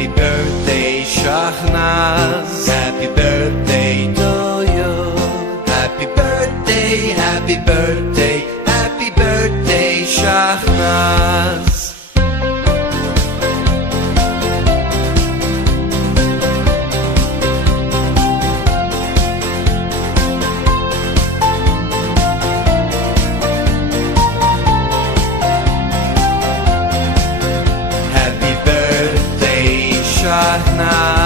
Happy birthday, Shahnaz. Happy birthday to you. Happy birthday, happy birthday, happy birthday, Shahnaz. Happy birthday, Shahnaz.